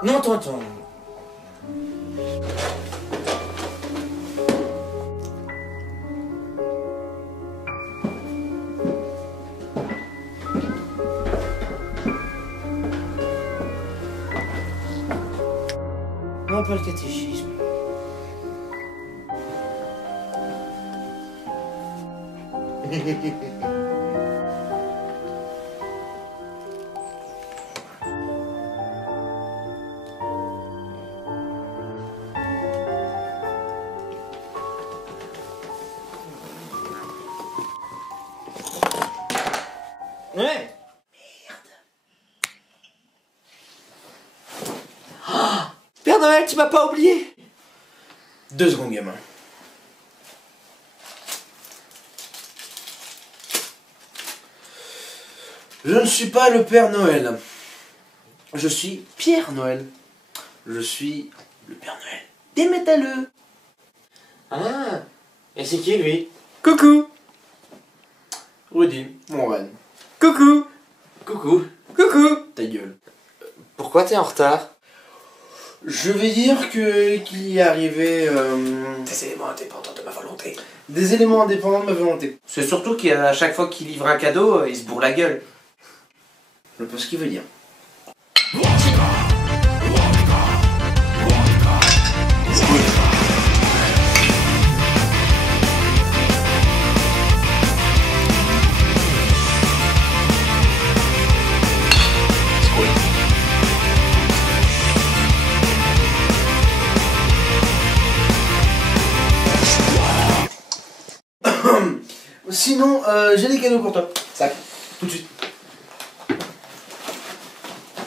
Non, tonton. Non, pas le catéchisme. Ouais. Père Noël, tu m'as pas oublié? 2 secondes, gamin. Je ne suis pas le Père Noël. Je suis Pierre Noël. Je suis le Père Noël des métalleux. Ah, et c'est qui lui? Coucou. Rudy, mon reine. Coucou. Coucou. Coucou. Ta gueule. Pourquoi t'es en retard? Je vais dire qu'il y est arrivé Des éléments indépendants de ma volonté. des éléments indépendants de ma volonté. C'est surtout qu'à chaque fois qu'il livre un cadeau, il se bourre la gueule. Je sais pas ce qu'il veut dire. Sinon, j'ai des cadeaux pour toi. Sac, tout de suite.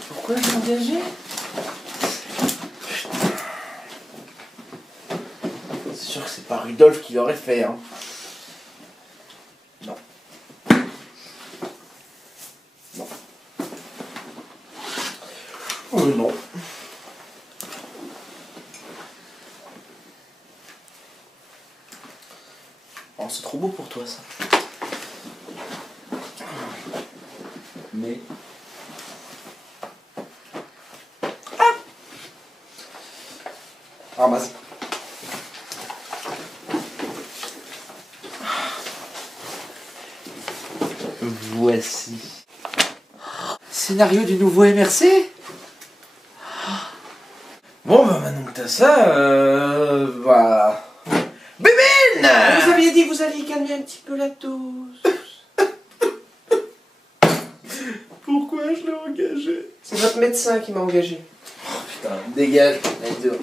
Pourquoi je m'ai engagé? C'est sûr que c'est pas Rudolf qui l'aurait fait, hein. Non. Non. Non. Oh, c'est trop beau pour toi, ça. Mais... Ah! Ramasse. Voici. Scénario du nouveau MRC? Bon, bah maintenant que t'as ça, bah... Bébine! Vous aviez dit que vous alliez calmer un petit peu la dose. Pourquoi je l'ai engagé? C'est votre médecin qui m'a engagé. Putain, dégage, allez dehors.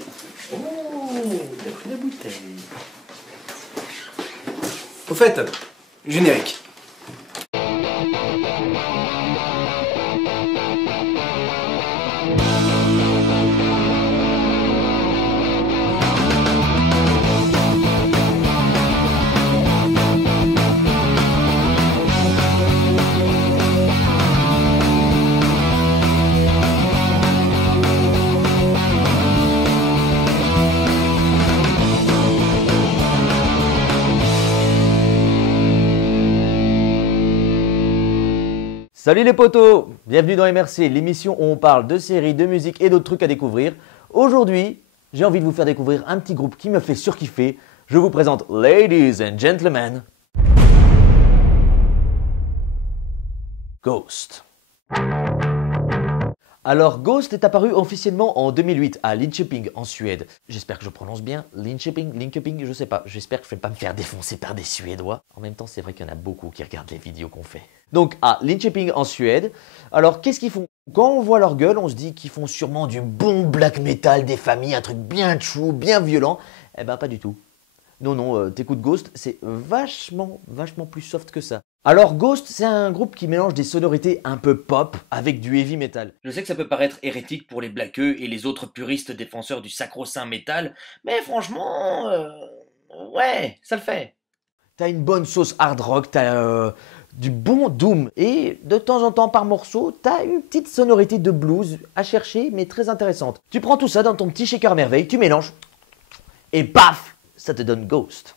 Oh, il a pris la bouteille. Au fait, générique. Salut les potos, bienvenue dans MRC, l'émission où on parle de séries, de musique et d'autres trucs à découvrir. Aujourd'hui, j'ai envie de vous faire découvrir un petit groupe qui me fait surkiffer. Je vous présente Ladies and Gentlemen, Ghost. Alors Ghost est apparu officiellement en 2008 à Linköping en Suède. J'espère que je prononce bien Linköping, je sais pas. J'espère que je vais pas me faire défoncer par des Suédois. En même temps, c'est vrai qu'il y en a beaucoup qui regardent les vidéos qu'on fait. Donc à Linköping en Suède. Alors qu'est-ce qu'ils font? Quand on voit leur gueule, on se dit qu'ils font sûrement du bon black metal des familles, un truc bien chou, bien violent. Eh ben pas du tout. Non, t'écoutes Ghost, c'est vachement plus soft que ça. Alors Ghost, c'est un groupe qui mélange des sonorités un peu pop avec du heavy metal. Je sais que ça peut paraître hérétique pour les blaqueux et les autres puristes défenseurs du sacro-saint métal, mais franchement, ouais, ça le fait. T'as une bonne sauce hard rock, t'as du bon doom. Et de temps en temps par morceau, t'as une petite sonorité de blues à chercher, mais très intéressante. Tu prends tout ça dans ton petit shaker merveille, tu mélanges, et paf, ça te donne Ghost.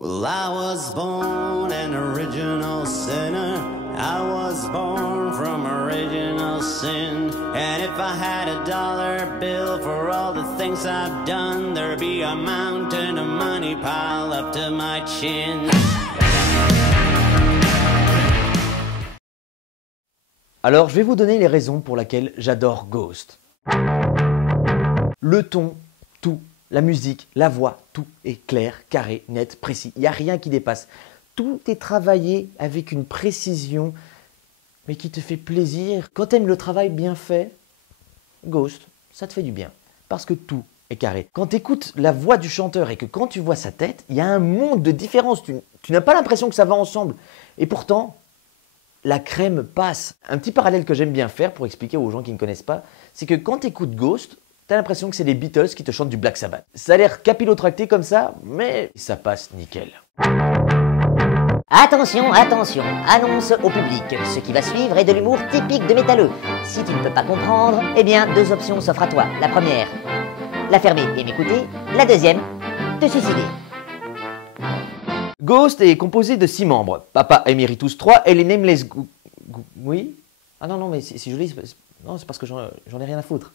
Well, I was born an original sinner. I was born from original sin. And if I had a dollar bill for all the things I've done, there'd be a mountain of money piled up to my chin. Alors, je vais vous donner les raisons pour lesquelles j'adore Ghost. Le ton, tout. La musique, la voix, tout est clair, carré, net, précis. Il n'y a rien qui dépasse. Tout est travaillé avec une précision, mais qui te fait plaisir. Quand tu aimes le travail bien fait, Ghost, ça te fait du bien. Parce que tout est carré. Quand tu écoutes la voix du chanteur et que quand tu vois sa tête, il y a un monde de différence. Tu n'as pas l'impression que ça va ensemble. Et pourtant, la crème passe. Un petit parallèle que j'aime bien faire pour expliquer aux gens qui ne connaissent pas, c'est que quand tu écoutes Ghost, t'as l'impression que c'est les Beatles qui te chantent du Black Sabbath. Ça a l'air capillotracté comme ça, mais ça passe nickel. Attention, attention, annonce au public. Ce qui va suivre est de l'humour typique de métalleux. Si tu ne peux pas comprendre, eh bien, deux options s'offrent à toi. La première, la fermer et m'écouter. La deuxième, te suicider. Ghost est composé de 6 membres. Papa Emeritus 3 et les Nameless Oui? Ah non, mais si je lis, non, c'est parce que j'en ai rien à foutre.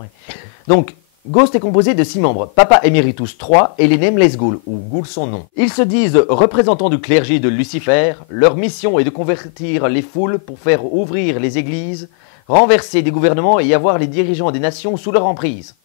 Ouais. Donc, Ghost est composé de 6 membres, Papa Emeritus 3 et les Nameless Ghouls, ou Ghouls sans nom. Ils se disent représentants du clergé de Lucifer. Leur mission est de convertir les foules pour faire ouvrir les églises, renverser des gouvernements et avoir les dirigeants des nations sous leur emprise.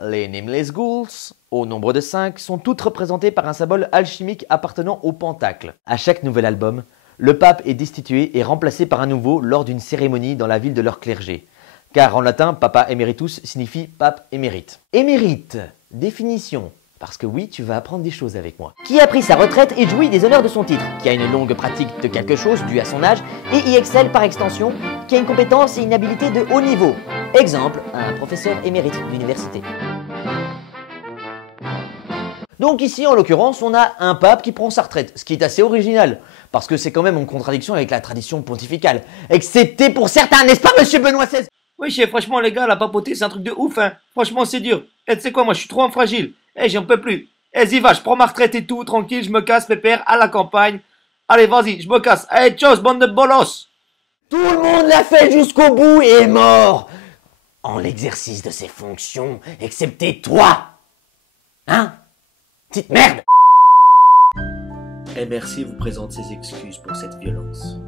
Les Nameless Ghouls, au nombre de 5, sont toutes représentées par un symbole alchimique appartenant au Pentacle. À chaque nouvel album, le pape est destitué et remplacé par un nouveau lors d'une cérémonie dans la ville de leur clergé. Car en latin, Papa Emeritus signifie pape émérite. Émérite, définition, parce que oui, tu vas apprendre des choses avec moi. Qui a pris sa retraite et jouit des honneurs de son titre. Qui a une longue pratique de quelque chose due à son âge et y excelle par extension. Qui a une compétence et une habileté de haut niveau. Exemple, un professeur émérite d'université. Donc ici, en l'occurrence, on a un pape qui prend sa retraite, ce qui est assez original, parce que c'est quand même en contradiction avec la tradition pontificale. Excepté pour certains, n'est-ce pas, monsieur Benoît XVI? Oui, chef, franchement, les gars, la papauté, c'est un truc de ouf, hein. Franchement, c'est dur. Et tu sais quoi, moi, je suis trop fragile. Eh, j'en peux plus. Eh, y va, je prends ma retraite et tout, tranquille, je me casse, pépère, à la campagne. Allez, vas-y, je me casse. Allez, tchuss, bande de bolos. Tout le monde l'a fait jusqu'au bout et est mort en l'exercice de ses fonctions, excepté toi. Hein? Petite merde! MRC vous présente ses excuses pour cette violence.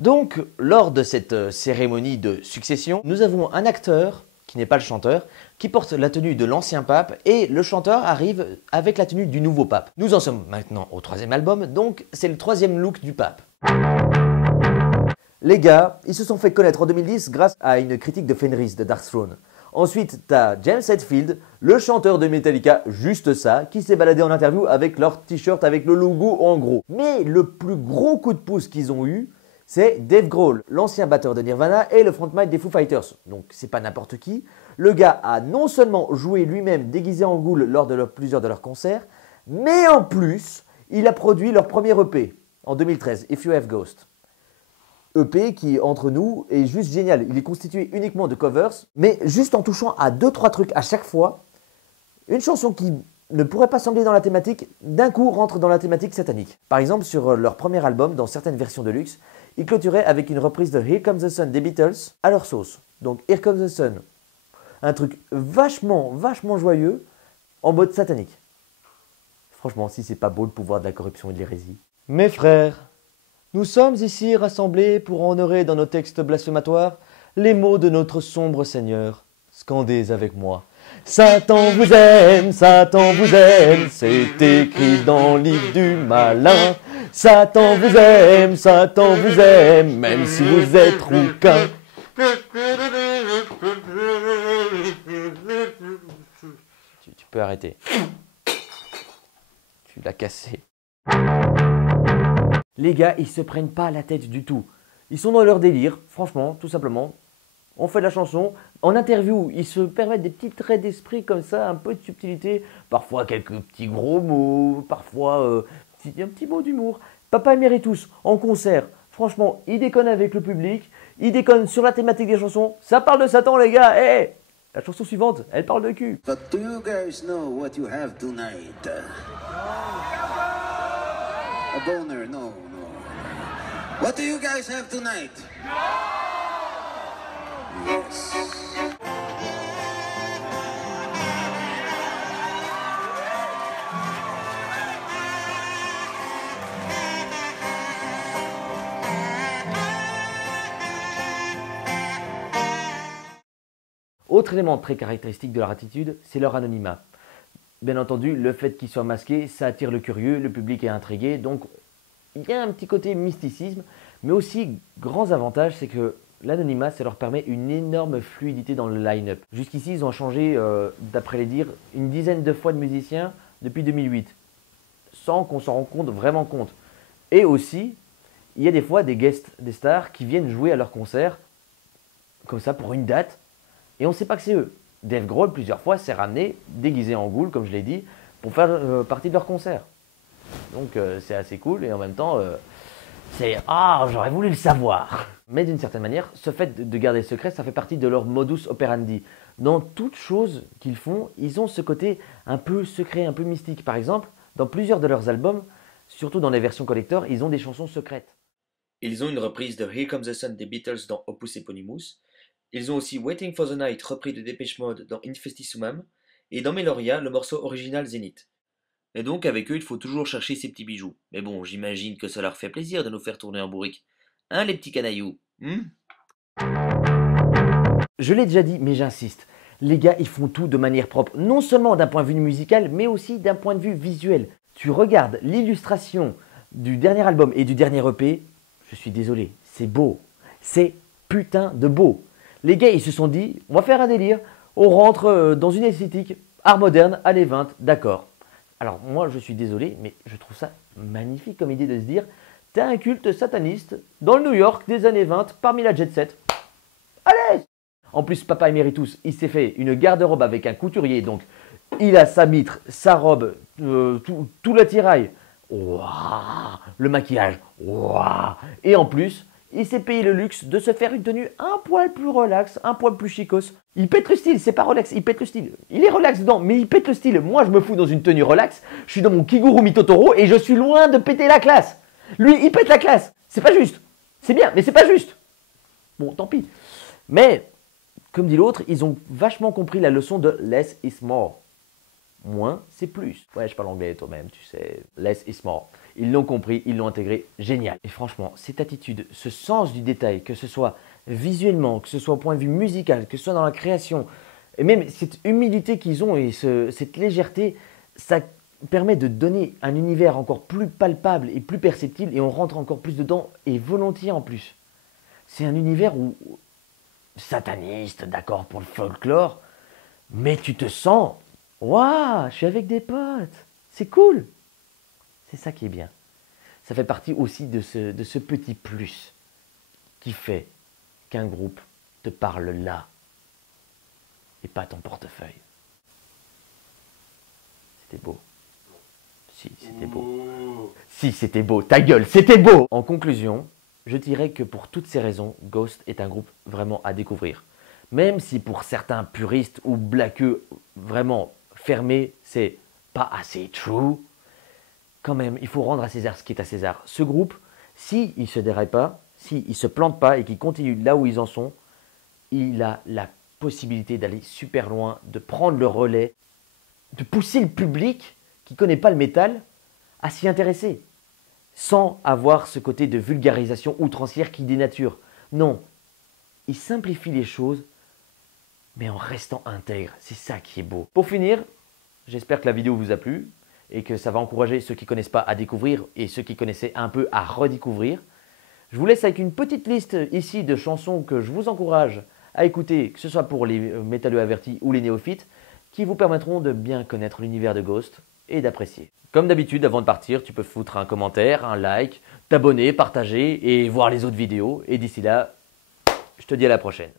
Donc, lors de cette cérémonie de succession, nous avons un acteur, qui n'est pas le chanteur, qui porte la tenue de l'ancien pape, et le chanteur arrive avec la tenue du nouveau pape. Nous en sommes maintenant au 3e album, donc c'est le 3e look du pape. Les gars, ils se sont fait connaître en 2010 grâce à une critique de Fenris de Dark Throne. Ensuite, t'as James Hetfield, le chanteur de Metallica, juste ça, qui s'est baladé en interview avec leur t-shirt avec le logo en gros. Mais le plus gros coup de pouce qu'ils ont eu, c'est Dave Grohl, l'ancien batteur de Nirvana et le frontman des Foo Fighters. Donc c'est pas n'importe qui. Le gars a non seulement joué lui-même déguisé en ghoul lors de plusieurs de leurs concerts, mais en plus, il a produit leur premier EP en 2013, If You Have Ghost. EP qui, entre nous, est juste génial. Il est constitué uniquement de covers, mais juste en touchant à 2-3 trucs à chaque fois, une chanson qui ne pourrait pas sembler dans la thématique, d'un coup rentre dans la thématique satanique. Par exemple, sur leur premier album, dans certaines versions de luxe, ils clôturaient avec une reprise de Here Comes the Sun des Beatles à leur sauce. Donc Here Comes the Sun, un truc vachement joyeux, en mode satanique. Franchement, si c'est pas beau le pouvoir de la corruption et de l'hérésie. Mes frères, nous sommes ici rassemblés pour honorer dans nos textes blasphématoires les mots de notre sombre Seigneur. Scandez avec moi. Satan vous aime, c'est écrit dans le livre du malin. Satan vous aime, même si vous êtes rouquin. Tu peux arrêter. Tu l'as cassé. Les gars, ils se prennent pas la tête du tout. Ils sont dans leur délire, franchement, tout simplement. On fait de la chanson. En interview, ils se permettent des petits traits d'esprit comme ça, un peu de subtilité. Parfois quelques petits gros mots, parfois un petit mot d'humour. Papa Emeritus, en concert, franchement, il déconne avec le public. Il déconne sur la thématique des chansons. Ça parle de Satan, les gars. Hey, la chanson suivante, elle parle de cul. But do you guys know what you have tonight? A boner? No. What do you guys have tonight? Yes. Autre élément très caractéristique de leur attitude, c'est leur anonymat. Bien entendu, le fait qu'ils soient masqués, ça attire le curieux, le public est intrigué, donc il y a un petit côté mysticisme, mais aussi grands avantages, c'est que l'anonymat, ça leur permet une énorme fluidité dans le line-up. Jusqu'ici, ils ont changé, d'après les dires, une dizaine de fois de musiciens depuis 2008, sans qu'on s'en rende vraiment compte. Et aussi, il y a des fois des guests, des stars qui viennent jouer à leur concert, comme ça, pour une date, et on ne sait pas que c'est eux. Dave Grohl, plusieurs fois, s'est ramené, déguisé en goule, comme je l'ai dit, pour faire partie de leur concert. Donc c'est assez cool, et en même temps, c'est « Ah, j'aurais voulu le savoir !» Mais d'une certaine manière, ce fait de garder le secret, ça fait partie de leur modus operandi. Dans toute chose qu'ils font, ils ont ce côté un peu secret, un peu mystique. Par exemple, dans plusieurs de leurs albums, surtout dans les versions collector, ils ont des chansons secrètes. Ils ont une reprise de Here Comes the Sun des Beatles dans Opus Eponymous. Ils ont aussi Waiting for the Night repris de Depeche Mode dans Infestissumam. Et dans Meloria, le morceau original Zénith. Et donc avec eux, il faut toujours chercher ces petits bijoux. Mais bon, j'imagine que ça leur fait plaisir de nous faire tourner en bourrique. Hein, les petits canailloux? Je l'ai déjà dit, mais j'insiste. Les gars, ils font tout de manière propre. Non seulement d'un point de vue musical, mais aussi d'un point de vue visuel. Tu regardes l'illustration du dernier album et du dernier EP, je suis désolé, c'est beau. C'est putain de beau. Les gars, ils se sont dit, on va faire un délire, on rentre dans une esthétique art moderne, années 20, d'accord. Alors moi, je suis désolé, mais je trouve ça magnifique comme idée de se dire, t'as un culte sataniste dans le New York des années 20, parmi la jet set. Allez! En plus, Papa Emeritus, il s'est fait une garde-robe avec un couturier, donc il a sa mitre, sa robe, tout l'attirail, ouah, le maquillage, ouah. Et en plus, il s'est payé le luxe de se faire une tenue un poil plus relax, un poil plus chicos. Il pète le style, c'est pas relax, il pète le style. Il est relax dedans, mais il pète le style. Moi, je me fous dans une tenue relax, je suis dans mon Kigurumi Totoro et je suis loin de péter la classe. Lui, il pète la classe. C'est pas juste. C'est bien, mais c'est pas juste. Bon, tant pis. Mais, comme dit l'autre, ils ont vachement compris la leçon de less is more. Moins, c'est plus. Ouais, je parle anglais toi-même, tu sais. Less is more. Ils l'ont compris, ils l'ont intégré, génial. Et franchement, cette attitude, ce sens du détail, que ce soit visuellement, que ce soit au point de vue musical, que ce soit dans la création, et même cette humilité qu'ils ont et cette légèreté, ça permet de donner un univers encore plus palpable et plus perceptible, et on rentre encore plus dedans, et volontiers en plus. C'est un univers où, sataniste, d'accord, pour le folklore, mais tu te sens, waouh, je suis avec des potes, c'est cool. C'est ça qui est bien. Ça fait partie aussi de ce petit plus qui fait qu'un groupe te parle là et pas ton portefeuille. C'était beau. Si, c'était beau. Si, c'était beau. Ta gueule, c'était beau. En conclusion, je dirais que pour toutes ces raisons, Ghost est un groupe vraiment à découvrir. Même si pour certains puristes ou blaqueux vraiment fermés, c'est pas assez true, quand même, il faut rendre à César ce qui est à César. Ce groupe, s'il ne se déraille pas, s'il ne se plante pas et qu'il continue là où ils en sont, il a la possibilité d'aller super loin, de prendre le relais, de pousser le public qui ne connaît pas le métal à s'y intéresser. sans avoir ce côté de vulgarisation outrancière qui dénature. Non, il simplifie les choses, mais en restant intègre. C'est ça qui est beau. Pour finir, j'espère que la vidéo vous a plu et que ça va encourager ceux qui ne connaissent pas à découvrir et ceux qui connaissaient un peu à redécouvrir. Je vous laisse avec une petite liste ici de chansons que je vous encourage à écouter, que ce soit pour les métalleux avertis ou les néophytes, qui vous permettront de bien connaître l'univers de Ghost et d'apprécier. Comme d'habitude, avant de partir, tu peux foutre un commentaire, un like, t'abonner, partager et voir les autres vidéos. Et d'ici là, je te dis à la prochaine.